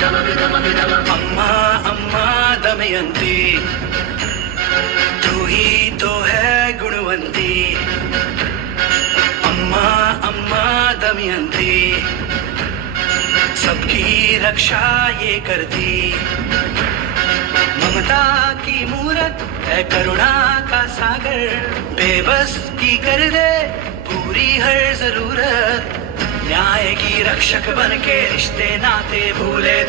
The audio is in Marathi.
अम्मा अम्मा दमयंती, तू ही तो है गुणवंती। अम्मा अम्मा दमयंती, सबकी रक्षा ये करती। ममता की मूरत है करुणा का सागर, बेबस की कर दे पूरी हर जरूरत। न्याय की रक्षक बन के रिश्ते नाते भूले